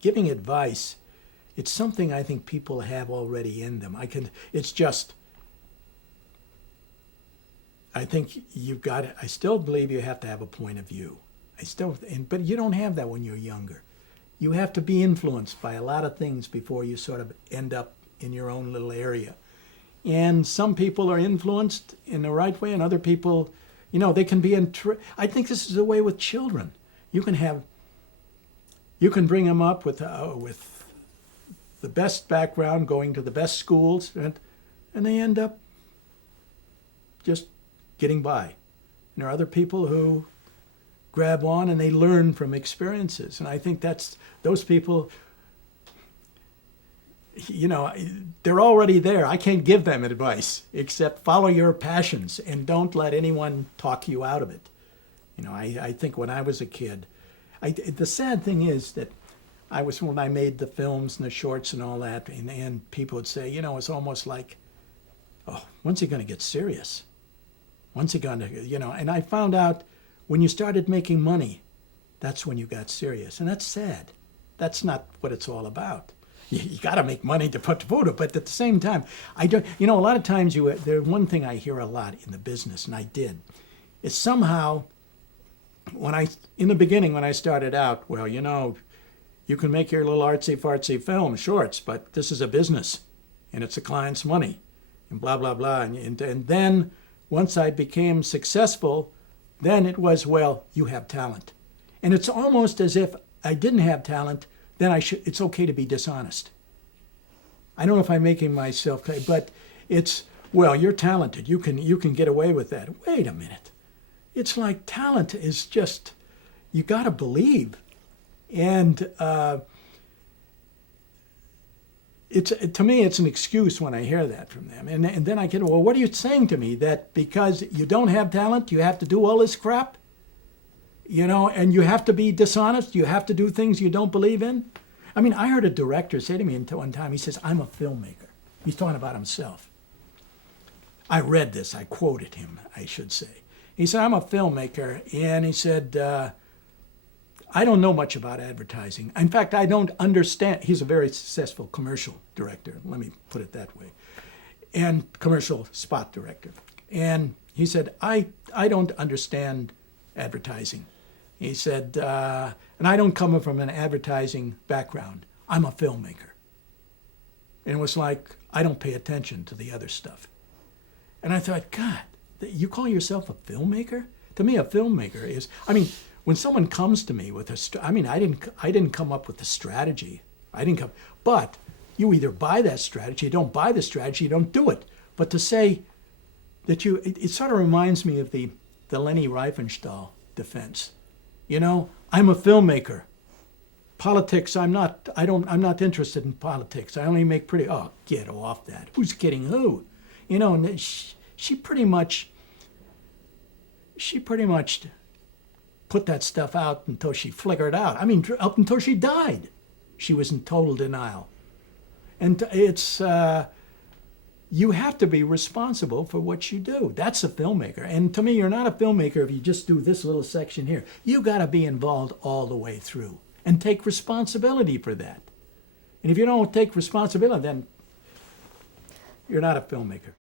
giving advice, it's something I think people have already in them. It's just, I think you've got it. I still believe you have to have a point of view. But you don't have that when you're younger. You have to be influenced by a lot of things before you sort of end up in your own little area. And some people are influenced in the right way, and other people, they can be I think this is the way with children. You can bring them up with the best background, going to the best schools, and they end up just getting by. And there are other people who grab on and they learn from experiences. And I think those people, they're already there. I can't give them advice except follow your passions and don't let anyone talk you out of it. I think when I was a kid, the sad thing is that when I made the films and the shorts and all that, and people would say, it's almost like, oh, when's he going to get serious? When's he going to, and I found out when you started making money, that's when you got serious. And that's sad. That's not what it's all about. You got to make money to put the food up, but at the same time, I don't, a lot of times there's one thing I hear a lot in the business, and I did, is somehow, in the beginning when I started out, well, you can make your little artsy-fartsy film, shorts, but this is a business, and it's a client's money, and blah, blah, blah. And then once I became successful, then it was, well, you have talent. And it's almost as if I didn't have talent, then it's okay to be dishonest. I don't know if I'm making myself clear, but it's, well, you're talented. You can get away with that. Wait a minute. It's like talent is just, you got to believe. And to me, it's an excuse when I hear that from them. And then I get, well, what are you saying to me? That because you don't have talent, you have to do all this crap? And you have to be dishonest? You have to do things you don't believe in? I mean, I heard a director say to me one time, he says, I'm a filmmaker. He's talking about himself. I read this, I quoted him, I should say. He said, I'm a filmmaker. And he said, I don't know much about advertising. In fact, I don't understand. He's a very successful commercial director, let me put it that way, and commercial spot director. And he said, I don't understand advertising. He said, and I don't come from an advertising background. I'm a filmmaker. And it was like, I don't pay attention to the other stuff. And I thought, God, you call yourself a filmmaker? To me, a filmmaker is, when someone comes to me with I didn't come up with the strategy. But you either buy that strategy, you don't buy the strategy, you don't do it. But to say that it sort of reminds me of the Leni Riefenstahl defense. I'm a filmmaker. Politics, I'm not interested in politics. I only make oh, get off that. Who's kidding who? And she pretty much put that stuff out until she flickered out. Up until she died, she was in total denial. And it's, you have to be responsible for what you do. That's a filmmaker. And to me, you're not a filmmaker if you just do this little section here. You got to be involved all the way through and take responsibility for that. And if you don't take responsibility, then you're not a filmmaker.